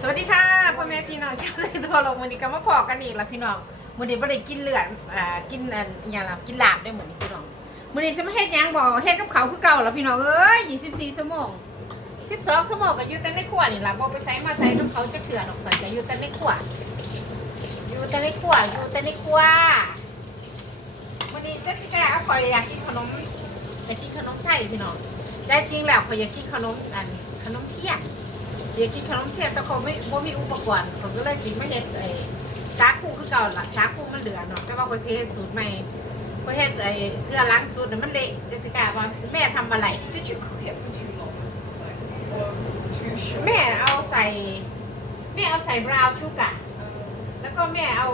สวัสดีค่ะพ่อแม่พี่น้องชาวไทยทั่วลกวันนี้ก็มาพอกันอีกแล้วพี่น้องวันนี้ไม่ได้กินเลือดอ่ากินอันอย่างละกินลาบได้เหมือนพี่น้องวันนี้ฉันไม่เฮ็ดหยังบอกเฮ็ดกับเขาคือเก่าแล้วพี่น้องเอ้ย24ชั่วโมง12ชั่วโมงก็อยู่แต่ในครัวนี่ล่ะบ่ไปใส่มาใส่กับเขาจะเถื่อนออกไปก็อยู่แต่ในครัวอยู่แต่ในครัวอยู่แต่ในครัววันนี้เจสสิก้าเอาขอยอยากกินขนมอยากกินขนมไทยพี่น้องแต่จริงแล้วขอยอยากกินขนมอันขนมเทียน เดี๋ยวกินขนมเทียนแต่เขาไม่บ่มีอุปกรณ์ผมก็เลยกินไม่เห็ดไอ้สาคูคือเก่าละสาคูมันเหลือเนาะแต่ว่าเขาสิเฮ็ดสูตรใหม่เขาเฮ็ดไอ้เทื่อล้างสูตรน่ะมันเละเจสสิก้าว่าแม่ทำอะไร Did you cook it for too long or something? Or too short? แม่เอาใส่ แม่เอาใส่บราวน์ชูการ์ Um, แล้วก็แม่เอา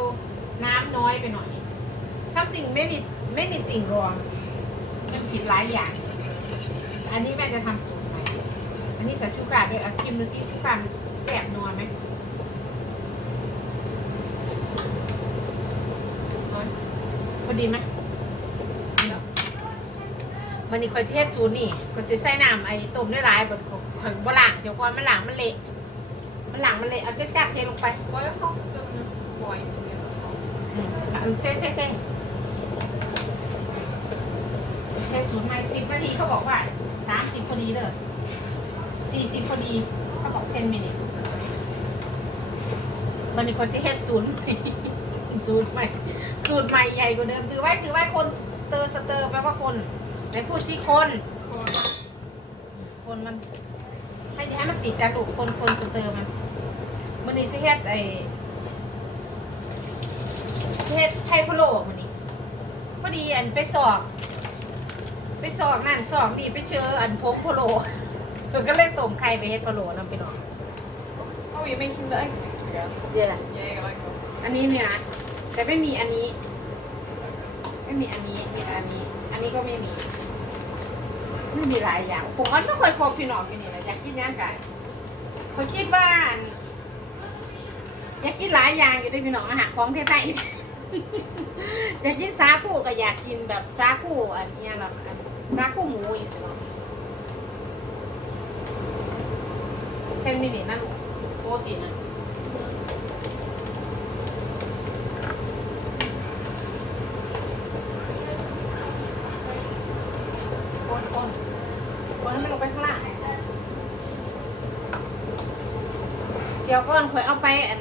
น้ำน้อยไปหน่อย something many many thing wrong มันผิดหลายอย่าง อันนี้แม่จะทำสูตรใหม่ อันนี้ใส่ชูการ์ด้วยอะชิมดูซิชูการ์มันแซ่บนัวไหม nice. พอดีไหม Yeah. วันนี้คอยสิเฮ็ดสูตรนี่ก็สิใส่น้ำไอ้ต้มได้หลายแบบข่อยบ่ล้างเดี๋ยวก่อนมันล้างมันเละมันล้างมันเละเอาเจสกัดเทลงไป Why are half of them white and the other half? อืมเอาเท่เท่เท่ใช้สูตรใหม่สิบนาทีเขาบอกว่าสามสิบพอดีเลย สี่สิบพอดีเขาบอก ten minutes วันนี้คนสิเฮ็ดสูตรใหม่สูตรใหม่สูตรใหม่ใหญ่กว่าเดิมถือไว้ถือไว้คนสเตอร์สเตอร์แปลว่าคนไหนพูดสิคน คนมัน ให้ให้มันติดกันลูกคนคนสเตอร์มันมันนี่สิเฮ็ดไอเฮ็ดไทยพะโล้มันนี่พอดีอันไปสอบไปสอบนั่นสอบนี่ไปเจออันพงพะโล มันก็เลยต้มไข่ไปเฮ็ดพะโล้นำไปหน่อย Oh, you're making the egg things again? เดี๋ยว Yeah, you like them. อันนี้เนี่ยนะแต่ไม่มีอันนี้ ไม่มีอันนี้มีแต่อันนี้ อันนี้ก็ไม่มี ไม่มีหลายอย่าง ผมก็ไม่เคยพบพี่น้องพี่นี่แหละอยากกินย่างไก่เขาคิดว่าอันอยากกินหลายอย่างอยู่ด้วยพี่น้องอาหารของไทยๆ อยากกินซาคูก็อยากกินแบบซาคูอันเนี้ยแบบอันซาคูหมูอีกสิเนาะ แค่มินินั่นโปรตีนนะคนคนคนให้มันลงไปข้างล่างเชียวก้อนข่อยเอาไปอัน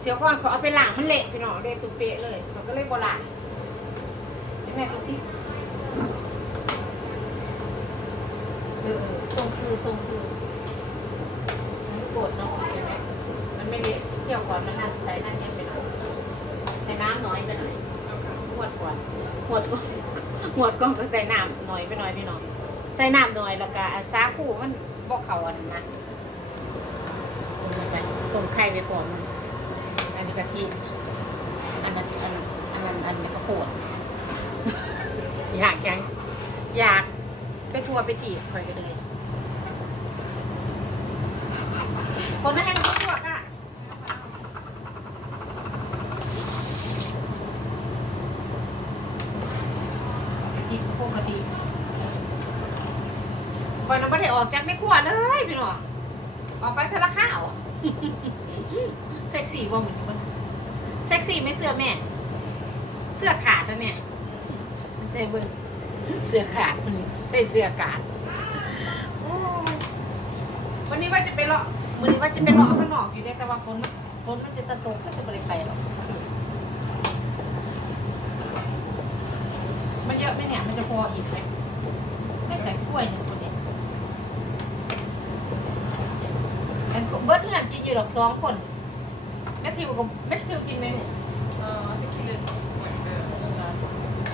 เชียวก้อนข่อยเอาไปล้างมันเละพี่น้องเละตุเปะเลยมันก็เลยโบราณให้แม่ดูสิเออเออทรงคือทรงคือมันไม่โกรธเนาะใช่ไหมมันไม่เละเที่ยว ก่อนมันนั่นใส่นั่นเนี้ยไปหน่อยใส่น้ำน้อยไปหน่อยหวดก่อนหวดก่อนหวดก่อนก็ใส่น้ำน่อยไปหน่อยพี่น้องใส่น้ำหน่อยแล้วก็อันซาคูมันบอกเขาอันนั้นนะต้มไข่ไปปอมอันนี้กะทิอันนั้นอันอันนั้นอันนี้ข้าวโพดอยากยังอยากไปทัวร์ไปถีบคอยกันเลยคนนั้นให้มันทั่วๆอะ กะทิพวกกะทิค อยน้ำไม่ได้ออกจากไม่ขวดเลยพี่น้องออกไปเทละข้าวเซ็กซี่บ่เหมือนกันเซ็กซี่ไม่เสื้อแม่ เสื้อขาดนะเนี่ยไม่ใช่เบิ้งเสื้อขาดมันใส่เสื้อขาดโอ้วันนี้ว่าจะไปเลาะวันนี้ว่าจะไปเลาะข้างนอกอยู่ได้แต่ว่าฝนฝนมันจะตะตกก็จะไม่ได้ไปหรอกมันเยอะไหมเนี่ยมันจะพออีกไหมไม่ใส่กล้วยเนี่ยอันก็เบิร์ดเพื่อนกินอยู่ หรอกสองคนแม่ทิวกับแม่ทิวกินไหมเนี่ย Uh, I think you did quite a bit.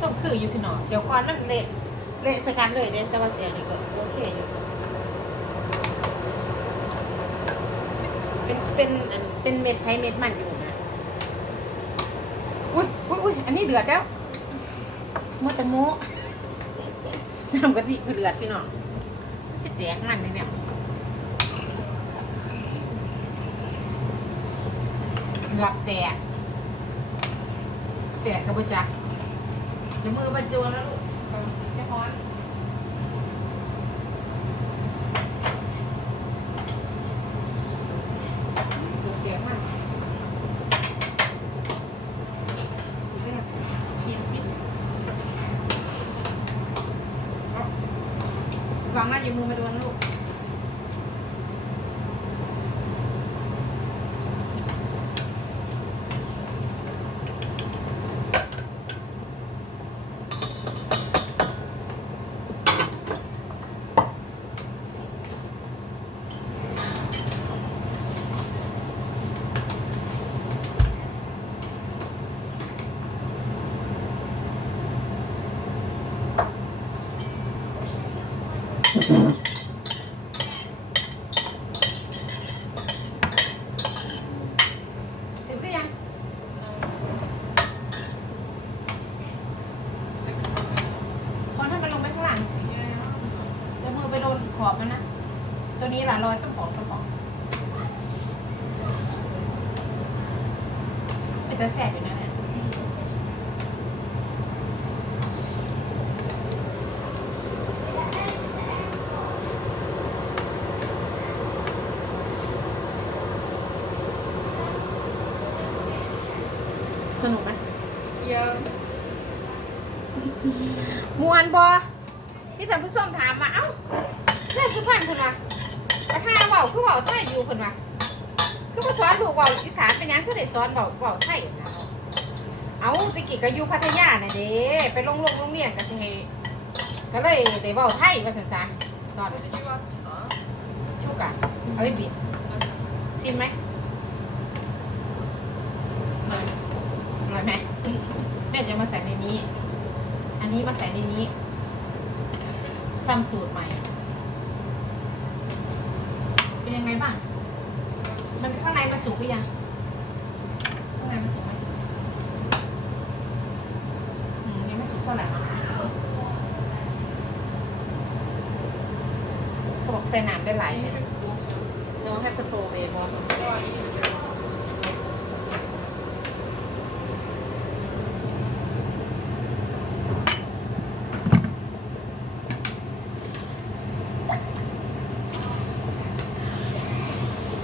ส้มคืออยู่พี่น้องเดี๋ยวก่อนมันเละเละสกันเลยเด่นแต่ว่าเสียนี่ก็โอเคอยู่ เป็นเป็นอันเป็นเม็ดไผ่เม็ดมันอยู่นะอุ้ยอุ้ยอุ้ยอันนี้เดือดแล้วโมตะโมน้ำกะทิก็เดือดพี่น้องมันสิแตกมันเลยเนี่ยหลับแตกแตกกระบจักจะมือบรรจุแล้วลูกจะพอนดูแกะมันสูตรแรกชิมสิเอาวางหน้าอ ยืมมือมาโดนนะลูก สิบหรือยัง Six. พอถ้ามันลงไปข้างหลังสิเดี๋ยวมือไปโดนขอบมันนะ ตัวนี้แหละรอยต้องปอกต้องปอก เป็นจะแสบอยู่นั่นแหละสนุกไหม Yeah. มวนบอพี่ท่านผู้ชมถามมา เอ้าเล่นสุพรรณคนวะประธานเบาคือเบาไทยอยู่คนวะคือมาสอนลูกเบา คือได้สอนเบาเบาไทยนะเอาตะกี้ก็อยู่พัทยาน่ะเด้ไปลงลงโรงเรียนกันสิให้ก็เลยได้เบาไทยว่าสันๆตอน What did you add to that? ชุกอะเอาลิบิดซิมไหม Nice. อร่อยไหมแม่จะมาใส่ในนี้ อันนี้มาใส่ในนี้ซ้ำสูตรใหม่ เป็นยังไงบ้าง มันข้างในมันสุกหรือยัง ข้างในมันสุกไหมอืมยัง ไม่สุกเท่าไหร่มั้งเขาบอกใส่น้ำได้หลาย You drink water. no have to throw away water Alright, you drink.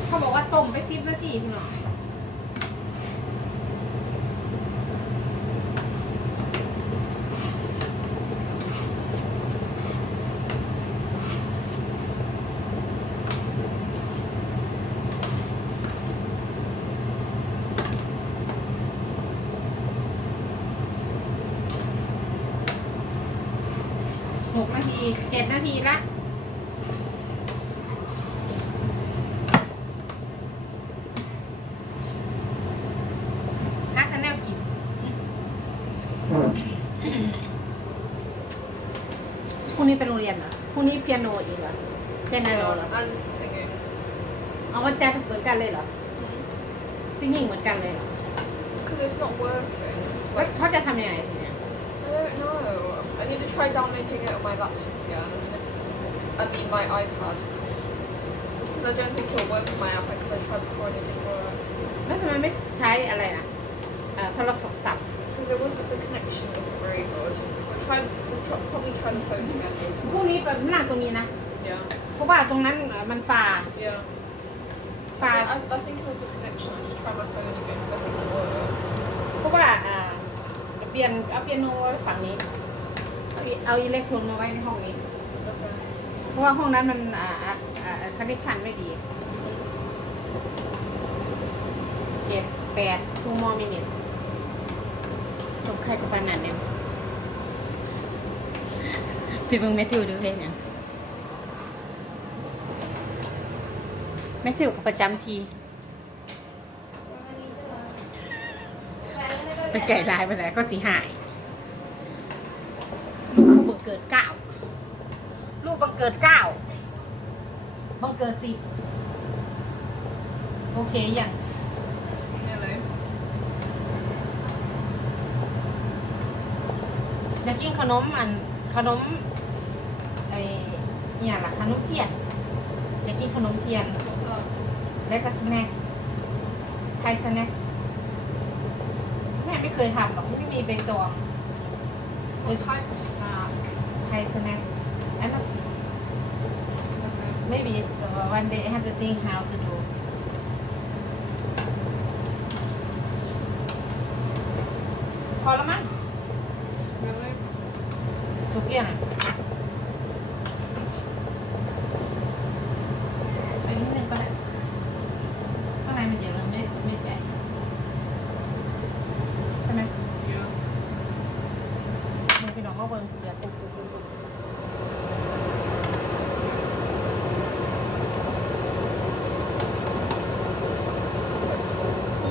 เขาบอกว่าต้มไปสิบนาทีพี่น้องหกนา ทีเจ็ดนาทีละฮักกันแนวกินพรุ่งนี้ไปโรงเรียนเหรอพรุ่งนี้เปียโนอีกเหรอเปียโนเหรอ And singing. เอาวันจันทร์เหมือนกันเลยเหรอซิงกิ้งเหมือนกันเลยเหรอ Because it's not working. แล้ว Like, เขาจะทำยังไงทีเนี้ย I don't know. I need to try downloading it on my laptop again. And if it doesn't work, I mean my iPad. Because I don't think it'll work with my iPad because I tried before and it didn't work. แล้วทำไมไม่ใช้อะไรนะเอ่อโทรศัพท์ Because it wasn't the connection wasn't very good. We'll try. We'll try, probably try the phone again พรุ่ง later. นี้แบบนั่งตรงนี้นะ Yeah. เพราะว่าตรงนั้นเอ่อมันฝ่า Yeah. ฝ่า I, I think it was the connection. I should try my phone again because I think it worked. เพราะว่าอ่าเปลี่ยนเอาเปียโนไว้ฝั่งนี้ เอาอิเอาอิเล็กโทรนมาไว้ในห้องนี้ Okay. เพราะว่าห้องนั้นมันอ่าอ่าอ่าคอนเนคชันไม่ดีเจ็ดแปดทูมอมินิทตกใครกับปานนันเนี่ยพี่เบิ่งแมทธิวดูเพลงยังแมทธิวกับประจำทีไปไก่ลายไปไหนก็สีหายลูกผู้บัง เกิดเก้าลูกบังเกิดเก้าบังเกิดสิบโอเคยัง Nearly. อยากกินขนมอันขนมไอ้เนี่ยล่ะขนมเทียนอยากกินขนมเทียนและก็สแน็คไทยสแน็คม่ไม่เคยทำหรอกไม่มีใบตอง What type of snack? ไทยสแน็คอันนั้น Okay. maybe it's uh, one day I have to think how to do พอแล้วมั้ง Really? ทุกอย่างอันนี้นึงก็ได้ข้างในมันเยอะแล้วไม่ไม่ใหญ่ใช่ไหม Yeah. มันเป็นน้องก็เบิ้งเดือดปุ๊บปุ๊บปุ๊บปุ๊บ That's small. เอา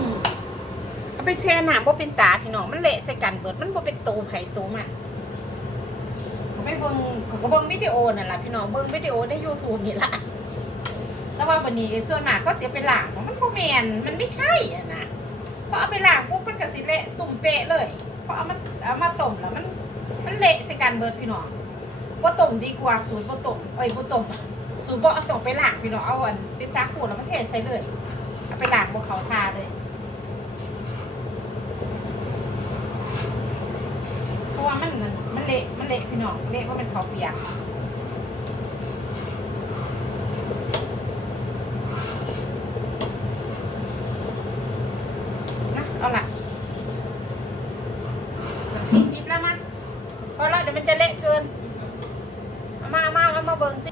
ไป แช่น้ำบ่เป็นตาพี่น้องมันเละใส่กันเบิดมันบ่เป็นตูไผ่ตูมันเขาไม่เบิ่งเขาก็เบิ่งวิดีโอนั่นล่ะพี่น้องเบิ่งวิดีโอใน YouTube นี่ล่ะแต่ว่าวันนี้ส่วนมากก็เสียไปหลางมันบ่แมนมันไม่ใช่อะนะพอเอาไปหลางปุ๊บมันก็สิเละตุ่มเปะเลยพอเอามาเอามาต้มแล้วมัน มันเละใส่กันเบิดพี่น้องบ่ต้มดีกว่าสูตรบ่ต้มเอ้ยบ่ต้มสูตรบ่เอาต้มไปหลางพี่น้องเอาอันเป็นซักขูดแล้วมาเทใส่เลยเอาไปล้างบ่เขาทาเลย เพ ราะว่ามันมันเละมันเละพี่น้องเละเพราะมันเขาเปียกนะเอาละสี่สิบแล้วมั้งพอแล้วเดี๋ยวมันจะเละเกิน เอามาเอามาเอามาเบิ่งสิ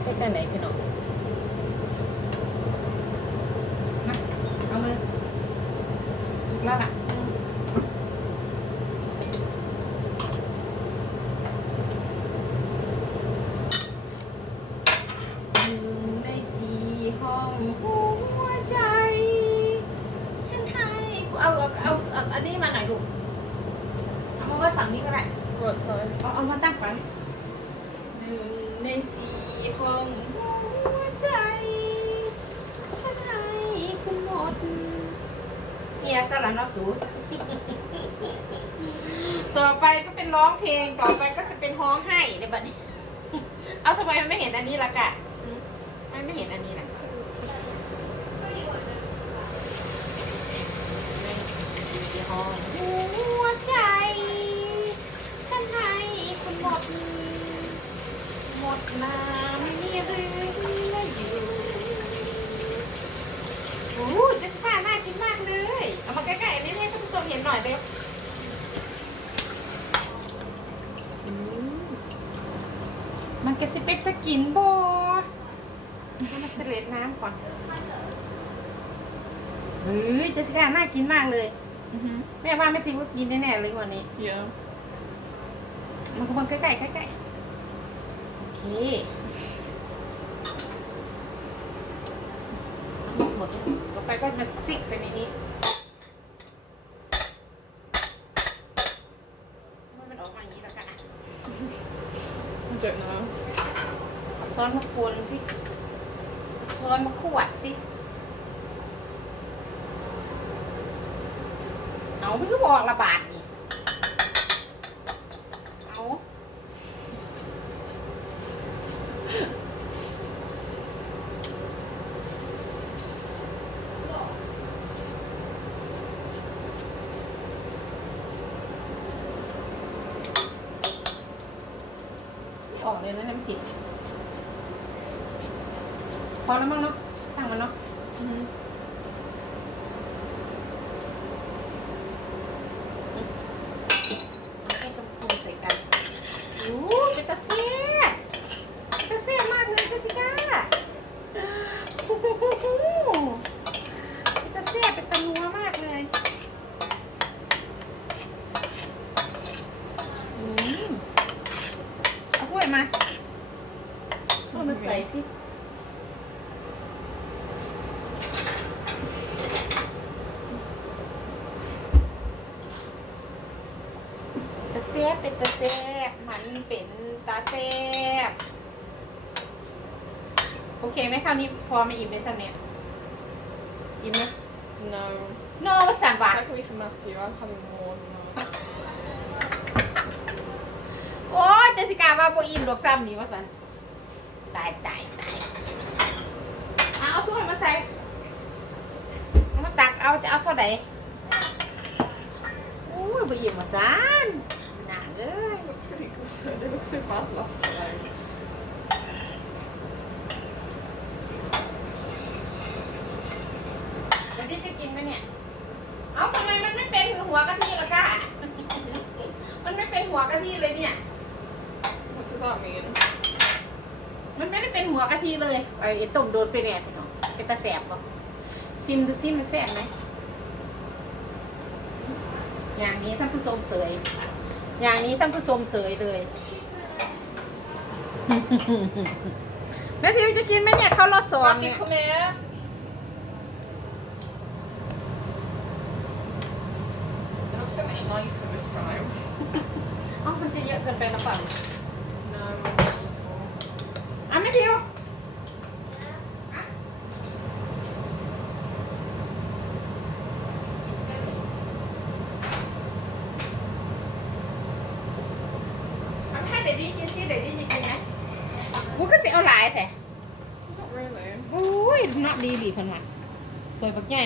เส้นจังไหนพี่น้องนะเอามือสุกแล้วล่ะ หนึ่งในสี่ห้องหัวใจ ฉันให้เอาเอาเอาเอาอันนี้ มาหน่อยลูกเอามาไว้ฝั่งนี้ก็ได้ What side? เอาเอามาตั้งก่อนหนึ่งในสี่ห้องหัวใจฉันให้คุณหมดเฮียสลันอสูต่อไปก็เป็นร้องเพลงต่อไปก็จะเป็นฮ้องไห้ในบัดนี้ เอาทำไมมันไม่เห็นอันนี้ล่ะกะทำไมไม่เห็นอันนี้ล่ะใน ห้องหัวใจ ฉันให้คุณหมด หมดน้ำไม่มีเหลืออยู่โอ้โหเจสสิก้าน่ากินมากเลย เอามาใกล้ๆอันนี้ให้ท่านผู้ชมเห็นหน่อยเร็วอืมมันกระสิเป็ดตะกินบ่ให้มันเสล็ดน้ำก่อนเฮ้ยเจสสิก้าน่ากินมากเลย Mm-hmm. แม่ว่าไม่ทิ้งก็กินแน่ๆเลยกว่านี้ Yeah. มันก็มันใกล้ๆใกล้ๆโอเคเอาหมดหมดเลยต่อไปก็มาซิกใส่ในนี้ให้มันออกมาอย่างนี้แล้วกันอะ I don't know. เอาซ้อนมาคนสิเอาซ้อนมาขวดสิ เอา ไม่รู้บอกระบาดนี่ เอา ไม่ออกเลยนะน้ำจิต พอแล้วมั้งเนาะสร้างมันเนาะ Mm-hmm. ให้ชมพูใส่กันโอ้เป็นตาเสียเป็นตาเสียมากเลยเจสสิก้าโอ้โหเป็นตาเสียเป็นตานัวมากเลยอืมเอาถ้วยมาเอามาใส่สิ ตาเซบเป็นตาเซบมันเป็นตาเซบโอเคไหมคราวนี้พอมาอิ่มไหมสักเนี่ยอิ่มไหม No. โนว่าสั่นหวาน That could be for Matthew. I'm having more than that. โอ้เจสสิก้าว่าโบอิ่มดอกซ้ำนี่ว่าสันตายตายตายเอาเอาถ้วยมาใส่เอามาตักเอาจะเอาเท่าไหร่โอ้ยไปอิ่มมาซานหนังเอ้ย It looks really good. They look so bad last time. จะที่จะกินไหมเนี่ย เอาทำไมมันไม่เป็นหัวกะทิล่ะก้ามันไม่เป็นหัวกะทิเลยเนี่ย What does that mean? มันไม่ได้เป็นหัวกะทิเลยไอ้ต้มโดนไปแน่พี่น้องเป็นตาแสบปะซิมดูซิมันแสบไหมอย่างนี้ท่านผู้ชมเสย อย่างนี้ท่านผู้ชมเสยเลย แม่ทิวจะกินไหมเนี่ยข้าวรอดสอง Matthew, เนี่ย come here. It looks so much nicer this time. เอ้ามันจะเยอะเกินไปหรือเปล่า No, not at all. อะแม่ทิวอะเอาให้เดี๋ยวนี้กินสิเดี๋ยวนี้จะกินไหม กูก็จะเอาหลายแต่ Not really. โอ้ยน่าดีดีเพันมาสวยบักใหญ่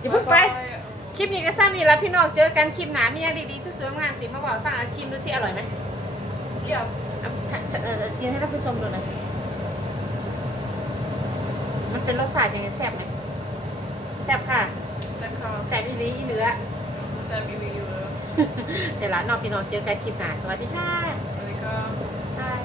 อย่าเพิ่งไป Bye-bye. คลิปนี้ก็ซ้ำนี่แล้วพี่น้องเจอกันคลิปหนามีอะไรดีๆสวยๆงามสิมาบอกให้ฟังแล้วคลิปดูสิอร่อยไหม Yeah. เอาเอ่อกินให้ท่านผู้ชมดูหน่อยมันเป็นรสชาติยังไงแซ่บไหมแซ่บค่ะ Zeka. แซ่บอีหลีอีเหลือ Send me the euro. เดี๋ยวละน้องพี่น้องเจอกันคลิปหนาสวัสดีค่ะ There we go. บาย